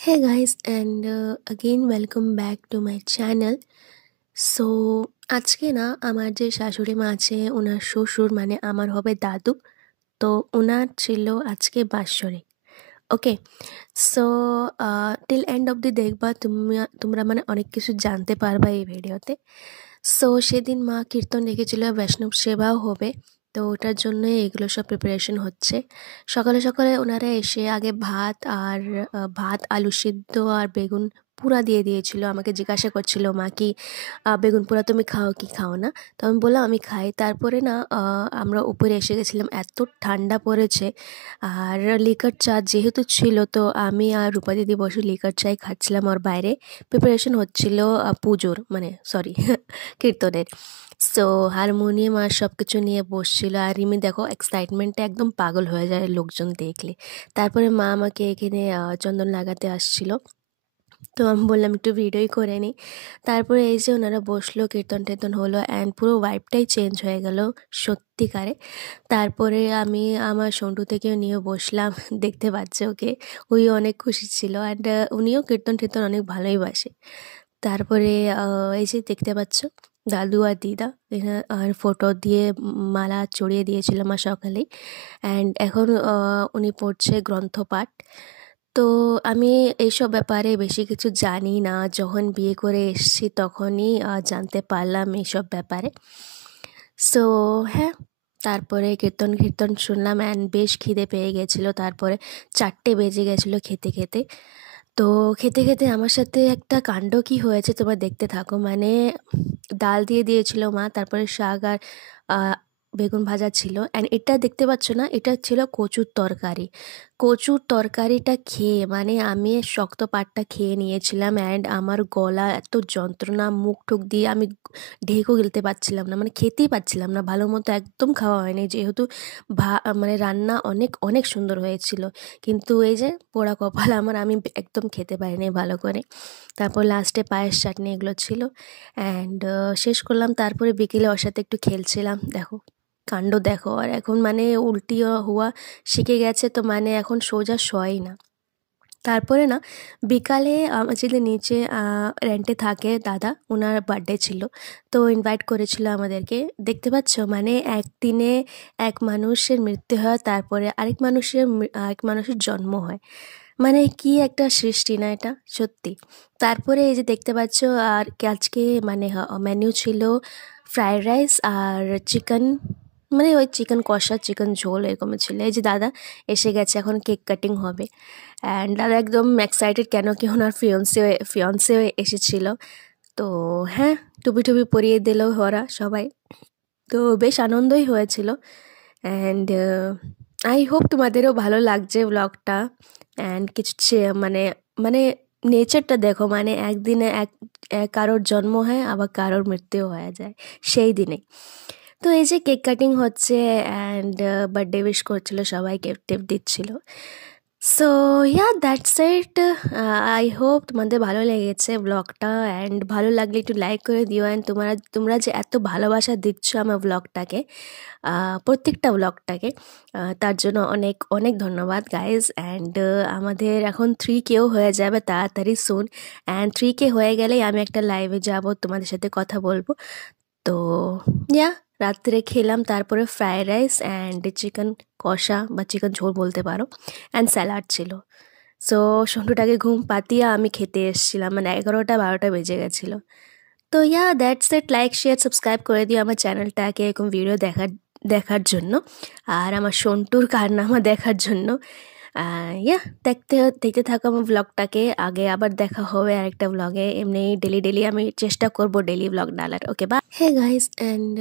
Hey guys, and again welcome back to my channel. So আজকে না আমার যে শাশুড়ি মা আছে ওনার শ্বশুর মানে আমার হবে দাদু, তো ওনার ছিল আজকে বাৎসরিক। Okay, so till end of the দেখবা তোমরা মানে অনেক কিছু জানতে পারবা এই ভিডিওতে। সো সেদিন মা কীর্তন রেখেছিল, বৈষ্ণব সেবাও হবে, তো ওটার জন্য এগুলো সব প্রিপারেশন হচ্ছে। সকালে সকালে ওনারা এসে আগে ভাত আলু সিদ্ধ আর বেগুন পোড়া দিয়ে দিয়েছিল। আমাকে জিজ্ঞাসা করছিল মা কি বেগুন পোড়া তুমি খাও কি খাও না, তো আমি বললাম আমি খাই। তারপরে না আমরা উপরে এসে গেছিলাম, এত ঠান্ডা পড়েছে। আর লিকার চা যেহেতু ছিল, তো আমি আর রূপা দিদি বসে লিকার চাই খাচ্ছিলাম। আর বাইরে প্রিপারেশন হচ্ছিল পুজোর মানে সরি কীর্তনের। সো হারমোনিয়াম আর সব কিছু নিয়ে বসছিল, আর রিমি দেখো এক্সাইটমেন্টে একদম পাগল হয়ে যায় লোকজন দেখলে। তারপরে মা আমাকে এখানে চন্দন লাগাতে আসছিল, তো আমি বললাম একটু ভিডিওই করে নিই। তারপরে এই যে ওনারা বসলো, কীর্তন টির্তন হলো অ্যান্ড পুরো ভাইবটাই চেঞ্জ হয়ে গেল সত্যিকারে। তারপরে আমি আমার সন্টু থেকেও নিয়ে বসলাম, দেখতে পাচ্ছে ওকে, ওই অনেক খুশি ছিল অ্যান্ড উনিও কীর্তন টির্তন অনেক ভালোই বাসে। তারপরে এই যে দেখতে পাচ্ছ দাদু আর দিদা আর ফটো দিয়ে মালা চড়িয়ে দিয়েছিল মা সকালেই, অ্যান্ড এখন উনি পড়ছে গ্রন্থপাঠ। তো আমি এইসব ব্যাপারে বেশি কিছু জানি না, যখন বিয়ে করে এসেছি তখনই জানতে পারলাম এইসব ব্যাপারে। সো হ্যাঁ, তারপরে কীর্তন কীর্তন শুনলাম অ্যান্ড বেশ খিদে পেয়ে গেছিলো। তারপরে 4টে বেজে গেছিলো খেতে খেতে। তো খেতে খেতে আমার সাথে একটা কাণ্ড কি হয়েছে তোমরা দেখতে থাকো। মানে ডাল দিয়ে দিয়েছিল মা, তারপরে শাক আর বেগুন ভাজা ছিল, অ্যান্ড এটা দেখতে পাচ্ছ না, এটা ছিল কচুর তরকারি। কচুর তরকারিটা খেয়ে মানে আমি শক্ত পাটটা খেয়ে নিয়েছিলাম, অ্যান্ড আমার গলা এত যন্ত্রণা, মুখ টুক দিয়ে আমি ঢেকও গিলতে পারছিলাম না, মানে খেতেই পারছিলাম না ভালো মতো, একদম খাওয়া হয়নি। যেহেতু মানে রান্না অনেক অনেক সুন্দর হয়েছিল, কিন্তু এই যে পোড়া কপাল আমার, আমি একদম খেতে পারিনি ভালো করে। তারপর লাস্টে পায়েস চাটনি এগুলো ছিল অ্যান্ড শেষ করলাম। তারপরে বিকেলে ওর সাথে একটু খেলছিলাম। দেখো কাণ্ড দেখো, আর এখন মানে উল্টি হওয়া শিখে গেছে, তো মানে এখন সোজা শোয় না। তারপরে না বিকালে আমার যে নিচে রেন্টে থাকে দাদা, ওনার বার্থডে ছিল, তো ইনভাইট করেছিল আমাদেরকে। দেখতে পাচ্ছ মানে একদিনে এক মানুষের মৃত্যু হয়, তারপরে আরেক মানুষের জন্ম হয়, মানে কি একটা সৃষ্টি না এটা সত্যি। তারপরে এই যে দেখতে পাচ্ছ, আর কি আজকে মানে মেনু ছিল ফ্রায়েড রাইস আর চিকেন, মানে ওই চিকেন কষা চিকেন ঝোল এরকম ছিল। এই যে দাদা এসে গেছে, এখন কেক কাটিং হবে অ্যান্ড দাদা একদম এক্সাইটেড, কেন কি ওনার ফিয়ন্সে এসেছিল। তো হ্যাঁ, টুপি টুপি পরিয়ে দিল ওরা সবাই, তো বেশ আনন্দই হয়েছিল। অ্যান্ড আই হোপ তোমাদেরও ভালো লাগছে ব্লগটা। অ্যান্ড কিছু মানে মানে নেচারটা দেখো, মানে একদিনে কারোর জন্ম হয় আবার কারোর মৃত্যুও হয়ে যায় সেই দিনে। তো এই যে কেক কাটিং হচ্ছে অ্যান্ড বার্থডে উইশ করছিল সবাই, গিফট টিফট দিচ্ছিল। So yeah that's it. I hope তোমাদের ভালো লেগেছে ব্লগটা, অ্যান্ড ভালো লাগলে একটু লাইক করে দিও। অ্যান্ড তোমরা যে এত ভালোবাসা দিচ্ছ আমার ব্লগটাকে, প্রত্যেকটা ব্লগটাকে, তার জন্য অনেক অনেক ধন্যবাদ গাইজ। অ্যান্ড আমাদের এখন 3Kও হয়ে যাবে তাড়াতাড়ি সুন, অ্যান্ড 3K হয়ে গেলেই আমি একটা লাইভে যাব, তোমাদের সাথে কথা বলবো। তো ইয়া রাত্রে খেলাম, তারপরে ফ্রায়েড রাইস অ্যান্ড চিকেন কষা বা চিকেন ঝোল বলতে পারো, অ্যান্ড স্যালাড ছিল। সো সন্টুটাকে ঘুম পাতিয়া আমি খেতে এসেছিলাম, মানে 11টা 12টা বেজে গেছিলো। তো yeah that's it. Like share subscribe করে দিও আমার চ্যানেলটাকে এরকম ভিডিও দেখার জন্য, আর আমার সন্টুর কারনামা দেখার জন্য। ইয়া দেখতে থাকো আমার ব্লগটাকে। আগে আবার দেখা হবে আরেকটা ব্লগে। এমনি ডেলি ডেলি আমি চেষ্টা করব ডেলি ব্লগ ডালার। Okay bye. Hey guys, and